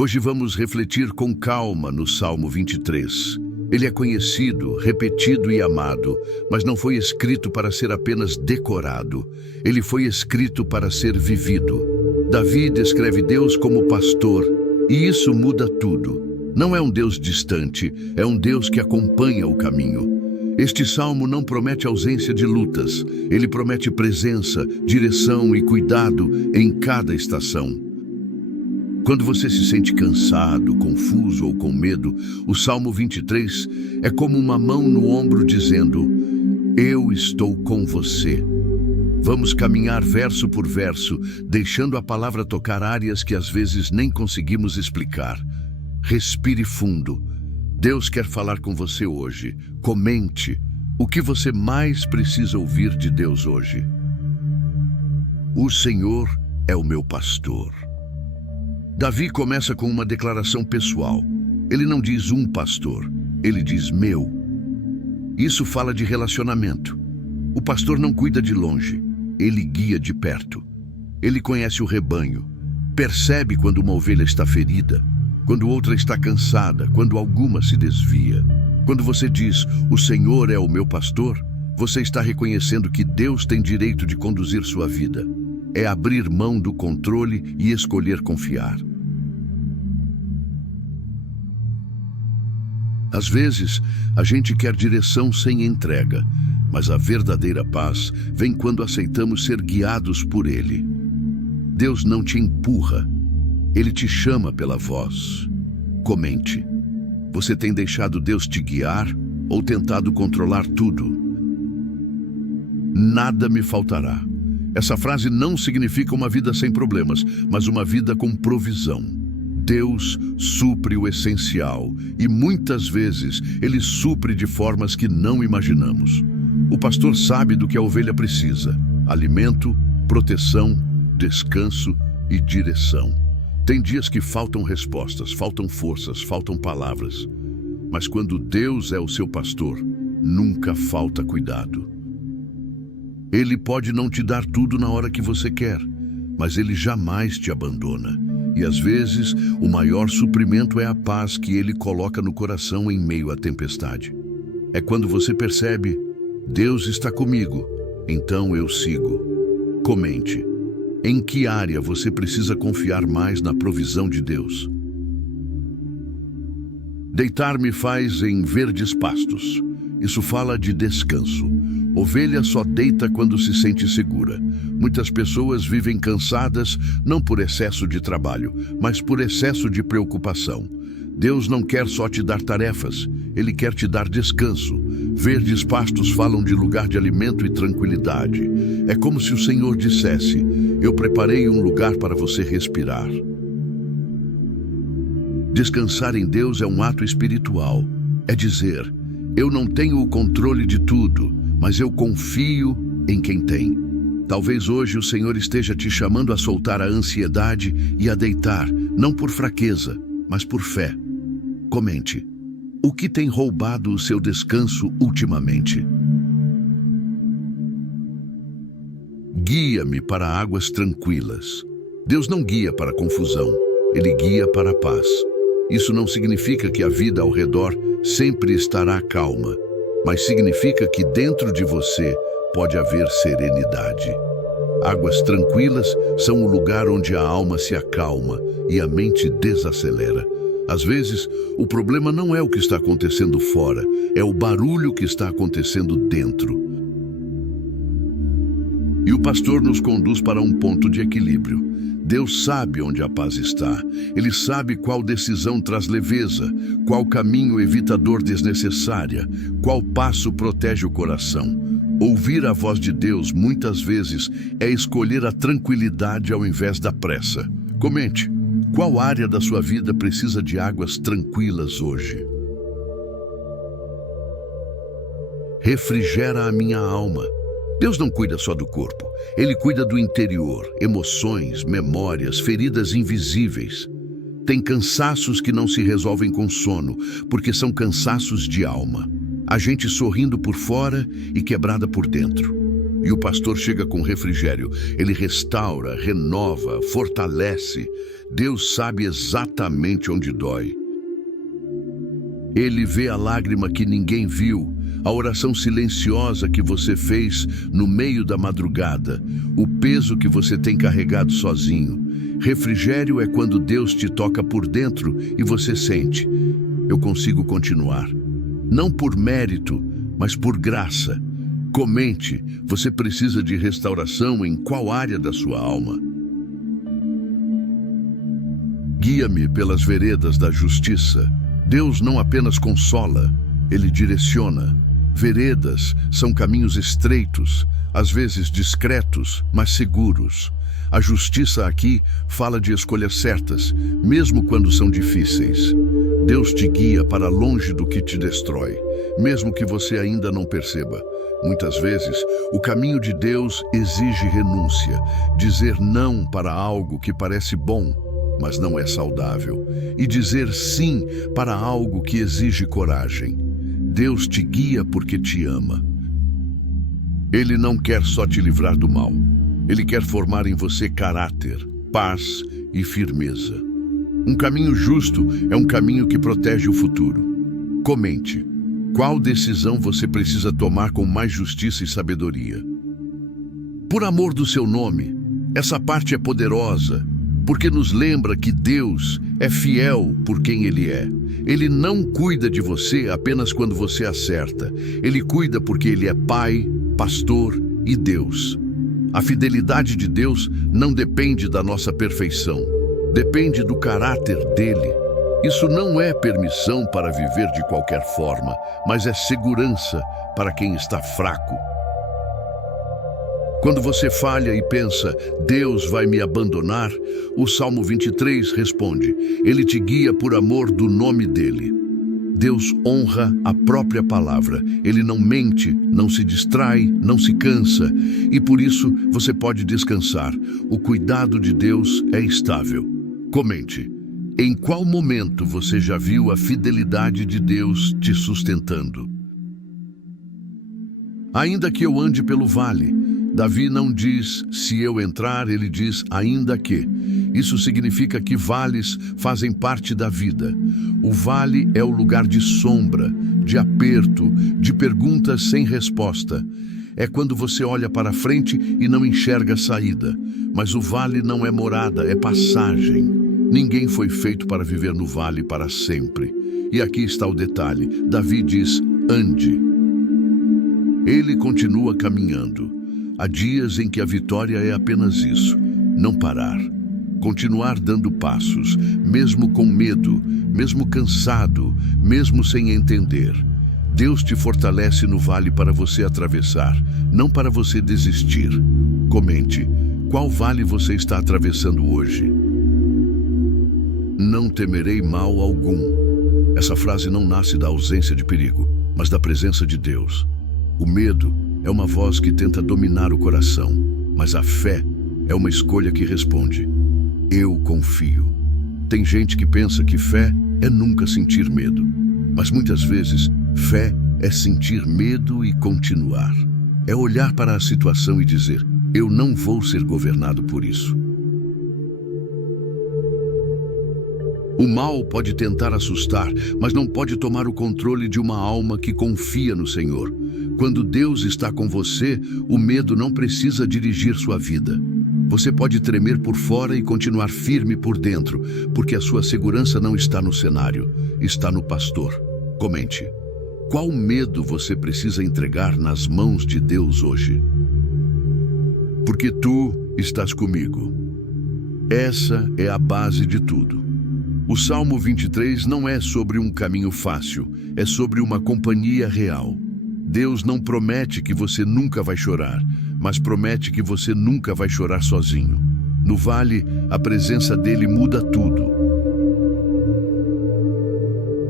Hoje vamos refletir com calma no Salmo 23. Ele é conhecido, repetido e amado, mas não foi escrito para ser apenas decorado. Ele foi escrito para ser vivido. Davi descreve Deus como pastor, e isso muda tudo. Não é um Deus distante, é um Deus que acompanha o caminho. Este salmo não promete ausência de lutas, ele promete presença, direção e cuidado em cada estação. Quando você se sente cansado, confuso ou com medo, o Salmo 23 é como uma mão no ombro dizendo: eu estou com você. Vamos caminhar verso por verso, deixando a palavra tocar áreas que às vezes nem conseguimos explicar. Respire fundo. Deus quer falar com você hoje. Comente. O que você mais precisa ouvir de Deus hoje? O Senhor é o meu pastor. Davi começa com uma declaração pessoal. Ele não diz um pastor, ele diz meu. Isso fala de relacionamento. O pastor não cuida de longe, ele guia de perto. Ele conhece o rebanho, percebe quando uma ovelha está ferida, quando outra está cansada, quando alguma se desvia. Quando você diz, o Senhor é o meu pastor, você está reconhecendo que Deus tem direito de conduzir sua vida. É abrir mão do controle e escolher confiar. Às vezes, a gente quer direção sem entrega, mas a verdadeira paz vem quando aceitamos ser guiados por Ele. Deus não te empurra, Ele te chama pela voz. Comente. Você tem deixado Deus te guiar ou tentado controlar tudo? Nada me faltará. Essa frase não significa uma vida sem problemas, mas uma vida com provisão. Deus supre o essencial e muitas vezes Ele supre de formas que não imaginamos. O pastor sabe do que a ovelha precisa: alimento, proteção, descanso e direção. Tem dias que faltam respostas, faltam forças, faltam palavras. Mas quando Deus é o seu pastor, nunca falta cuidado. Ele pode não te dar tudo na hora que você quer, mas Ele jamais te abandona. E às vezes, o maior suprimento é a paz que Ele coloca no coração em meio à tempestade. É quando você percebe, Deus está comigo, então eu sigo. Comente. Em que área você precisa confiar mais na provisão de Deus? Deitar-me faz em verdes pastos. Isso fala de descanso. Ovelha só deita quando se sente segura. Muitas pessoas vivem cansadas não por excesso de trabalho, mas por excesso de preocupação. Deus não quer só te dar tarefas, Ele quer te dar descanso. Verdes pastos falam de lugar de alimento e tranquilidade. É como se o Senhor dissesse: eu preparei um lugar para você respirar. Descansar em Deus é um ato espiritual. É dizer: eu não tenho o controle de tudo, mas eu confio em quem tem. Talvez hoje o Senhor esteja te chamando a soltar a ansiedade e a deitar, não por fraqueza, mas por fé. Comente. O que tem roubado o seu descanso ultimamente? Guia-me para águas tranquilas. Deus não guia para a confusão, Ele guia para a paz. Isso não significa que a vida ao redor sempre estará calma, mas significa que dentro de você pode haver serenidade. Águas tranquilas são o lugar onde a alma se acalma e a mente desacelera. Às vezes, o problema não é o que está acontecendo fora, é o barulho que está acontecendo dentro. E o pastor nos conduz para um ponto de equilíbrio. Deus sabe onde a paz está. Ele sabe qual decisão traz leveza, qual caminho evita dor desnecessária, qual passo protege o coração. Ouvir a voz de Deus, muitas vezes, é escolher a tranquilidade ao invés da pressa. Comente. Qual área da sua vida precisa de águas tranquilas hoje? Refrigera a minha alma. Deus não cuida só do corpo. Ele cuida do interior, emoções, memórias, feridas invisíveis. Tem cansaços que não se resolvem com sono, porque são cansaços de alma. A gente sorrindo por fora e quebrada por dentro. e o pastor chega com refrigério. Ele restaura, renova, fortalece. Deus sabe exatamente onde dói. Ele vê a lágrima que ninguém viu, a oração silenciosa que você fez no meio da madrugada, o peso que você tem carregado sozinho. Refrigério é quando Deus te toca por dentro e você sente: eu consigo continuar. Não por mérito, mas por graça. Comente, você precisa de restauração em qual área da sua alma? Guia-me pelas veredas da justiça. Deus não apenas consola, Ele direciona. Veredas são caminhos estreitos, às vezes discretos, mas seguros. A justiça aqui fala de escolhas certas, mesmo quando são difíceis. Deus te guia para longe do que te destrói, mesmo que você ainda não perceba. Muitas vezes, o caminho de Deus exige renúncia, dizer não para algo que parece bom, mas não é saudável, e dizer sim para algo que exige coragem. Deus te guia porque te ama. Ele não quer só te livrar do mal. Ele quer formar em você caráter, paz e firmeza. Um caminho justo é um caminho que protege o futuro. Comente, qual decisão você precisa tomar com mais justiça e sabedoria? Por amor do seu nome, essa parte é poderosa, porque nos lembra que Deus é fiel por quem Ele é. Ele não cuida de você apenas quando você acerta. Ele cuida porque Ele é Pai, Pastor e Deus. A fidelidade de Deus não depende da nossa perfeição. Depende do caráter dele. Isso não é permissão para viver de qualquer forma, mas é segurança para quem está fraco. Quando você falha e pensa, Deus vai me abandonar, o Salmo 23 responde, Ele te guia por amor do nome dele. Deus honra a própria palavra. Ele não mente, não se distrai, não se cansa. E por isso você pode descansar. O cuidado de Deus é estável. Comente, em qual momento você já viu a fidelidade de Deus te sustentando? Ainda que eu ande pelo vale, Davi não diz, se eu entrar, ele diz, ainda que. Isso significa que vales fazem parte da vida. O vale é o lugar de sombra, de aperto, de perguntas sem resposta. É quando você olha para frente e não enxerga saída. Mas o vale não é morada, é passagem. Ninguém foi feito para viver no vale para sempre. E aqui está o detalhe. Davi diz, ande. Ele continua caminhando. Há dias em que a vitória é apenas isso, não parar. Continuar dando passos, mesmo com medo, mesmo cansado, mesmo sem entender. Deus te fortalece no vale para você atravessar, não para você desistir. Comente, qual vale você está atravessando hoje? Não temerei mal algum. Essa frase não nasce da ausência de perigo, mas da presença de Deus. O medo é uma voz que tenta dominar o coração, mas a fé é uma escolha que responde, eu confio. Tem gente que pensa que fé é nunca sentir medo, mas muitas vezes fé é sentir medo e continuar. É olhar para a situação e dizer, eu não vou ser governado por isso. O mal pode tentar assustar, mas não pode tomar o controle de uma alma que confia no Senhor. Quando Deus está com você, o medo não precisa dirigir sua vida. Você pode tremer por fora e continuar firme por dentro, porque a sua segurança não está no cenário, está no pastor. Comente, qual medo você precisa entregar nas mãos de Deus hoje? Porque tu estás comigo. Essa é a base de tudo. O Salmo 23 não é sobre um caminho fácil, é sobre uma companhia real. Deus não promete que você nunca vai chorar, mas promete que você nunca vai chorar sozinho. No vale, a presença dele muda tudo.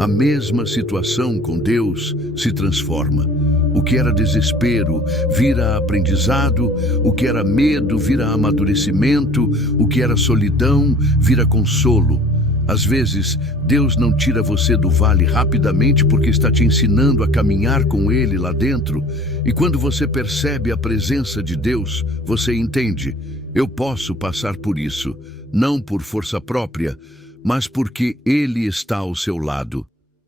A mesma situação com Deus se transforma. O que era desespero vira aprendizado, o que era medo vira amadurecimento, o que era solidão vira consolo. Às vezes, Deus não tira você do vale rapidamente porque está te ensinando a caminhar com Ele lá dentro. E quando você percebe a presença de Deus, você entende: eu posso passar por isso, não por força própria, mas porque Ele está ao seu lado.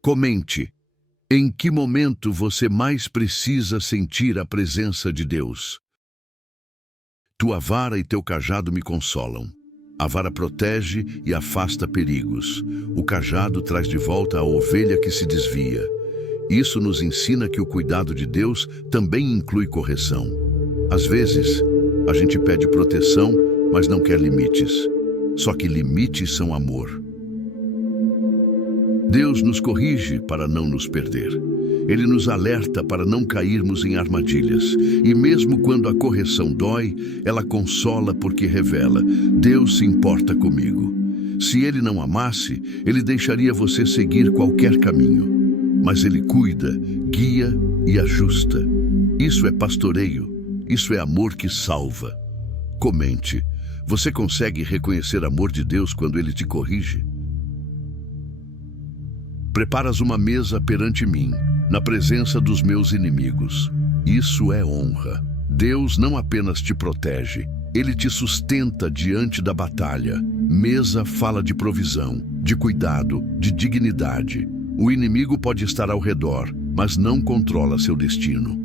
Comente: em que momento você mais precisa sentir a presença de Deus? Tua vara e teu cajado me consolam. A vara protege e afasta perigos. O cajado traz de volta a ovelha que se desvia. Isso nos ensina que o cuidado de Deus também inclui correção. Às vezes, a gente pede proteção, mas não quer limites. Só que limites são amor. Deus nos corrige para não nos perder. Ele nos alerta para não cairmos em armadilhas. E mesmo quando a correção dói, ela consola porque revela: Deus se importa comigo. Se Ele não amasse, Ele deixaria você seguir qualquer caminho. Mas Ele cuida, guia e ajusta. Isso é pastoreio. Isso é amor que salva. Comente: você consegue reconhecer amor de Deus quando Ele te corrige? Preparas uma mesa perante mim, na presença dos meus inimigos. Isso é honra. Deus não apenas te protege, Ele te sustenta diante da batalha. Mesa fala de provisão, de cuidado, de dignidade. O inimigo pode estar ao redor, mas não controla seu destino.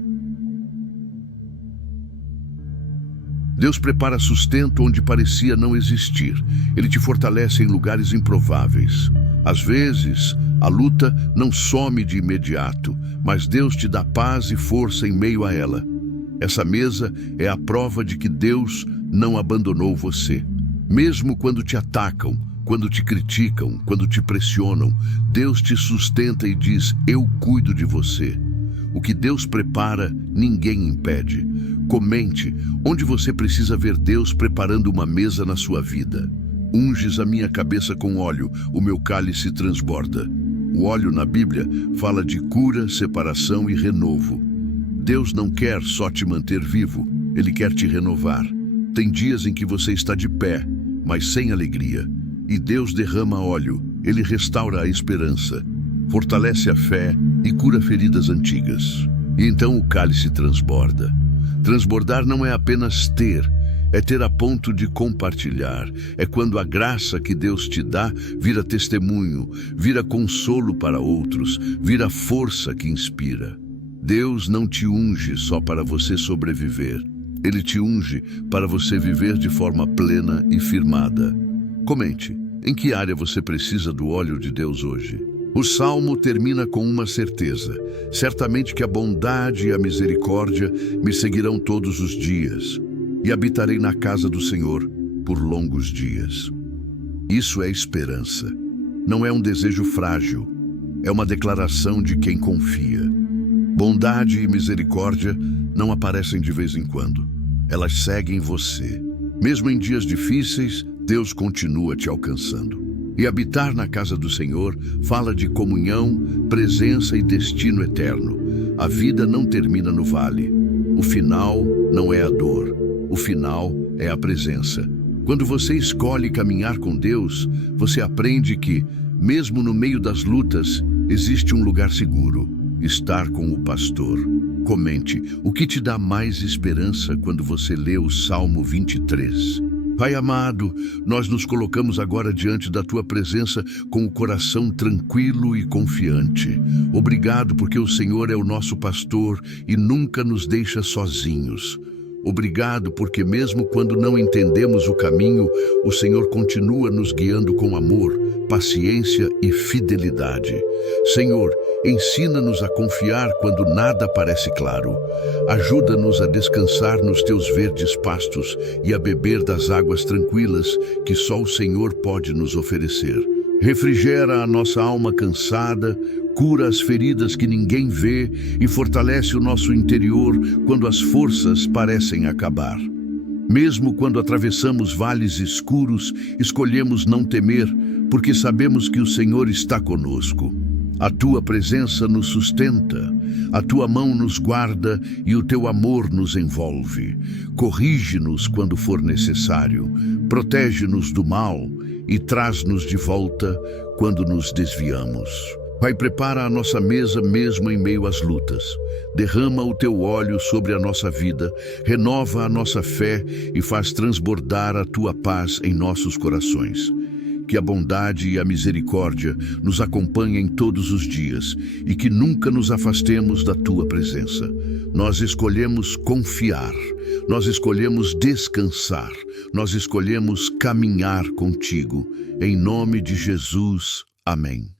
Deus prepara sustento onde parecia não existir. Ele te fortalece em lugares improváveis. Às vezes, a luta não some de imediato, mas Deus te dá paz e força em meio a ela. Essa mesa é a prova de que Deus não abandonou você. Mesmo quando te atacam, quando te criticam, quando te pressionam, Deus te sustenta e diz: eu cuido de você. O que Deus prepara, ninguém impede. Comente onde você precisa ver Deus preparando uma mesa na sua vida. Unges a minha cabeça com óleo, o meu cálice transborda. O óleo na Bíblia fala de cura, separação e renovo. Deus não quer só te manter vivo, Ele quer te renovar. Tem dias em que você está de pé, mas sem alegria. E Deus derrama óleo, Ele restaura a esperança, fortalece a fé e cura feridas antigas. E então o cálice transborda. Transbordar não é apenas ter, é ter a ponto de compartilhar. É quando a graça que Deus te dá vira testemunho, vira consolo para outros, vira força que inspira. Deus não te unge só para você sobreviver. Ele te unge para você viver de forma plena e firmada. Comente: em que área você precisa do óleo de Deus hoje? O Salmo termina com uma certeza: certamente que a bondade e a misericórdia me seguirão todos os dias, e habitarei na casa do Senhor por longos dias. Isso é esperança. Não é um desejo frágil, é uma declaração de quem confia. Bondade e misericórdia não aparecem de vez em quando. Elas seguem você. Mesmo em dias difíceis, Deus continua te alcançando. E habitar na casa do Senhor fala de comunhão, presença e destino eterno. A vida não termina no vale. O final não é a dor. O final é a presença. Quando você escolhe caminhar com Deus, você aprende que, mesmo no meio das lutas, existe um lugar seguro: estar com o pastor. Comente: o que te dá mais esperança quando você lê o Salmo 23? Pai amado, nós nos colocamos agora diante da Tua presença com o coração tranquilo e confiante. Obrigado porque o Senhor é o nosso pastor e nunca nos deixa sozinhos. Obrigado porque mesmo quando não entendemos o caminho, o Senhor continua nos guiando com amor, paciência e fidelidade. Senhor, ensina-nos a confiar quando nada parece claro. Ajuda-nos a descansar nos Teus verdes pastos e a beber das águas tranquilas que só o Senhor pode nos oferecer. Refrigera a nossa alma cansada, cura as feridas que ninguém vê e fortalece o nosso interior quando as forças parecem acabar. Mesmo quando atravessamos vales escuros, escolhemos não temer, porque sabemos que o Senhor está conosco. A Tua presença nos sustenta, a Tua mão nos guarda e o Teu amor nos envolve. Corrige-nos quando for necessário, protege-nos do mal e traz-nos de volta quando nos desviamos. Pai, prepara a nossa mesa mesmo em meio às lutas. Derrama o teu óleo sobre a nossa vida, renova a nossa fé e faz transbordar a tua paz em nossos corações. Que a bondade e a misericórdia nos acompanhem todos os dias e que nunca nos afastemos da tua presença. Nós escolhemos confiar, nós escolhemos descansar, nós escolhemos caminhar contigo. Em nome de Jesus, amém.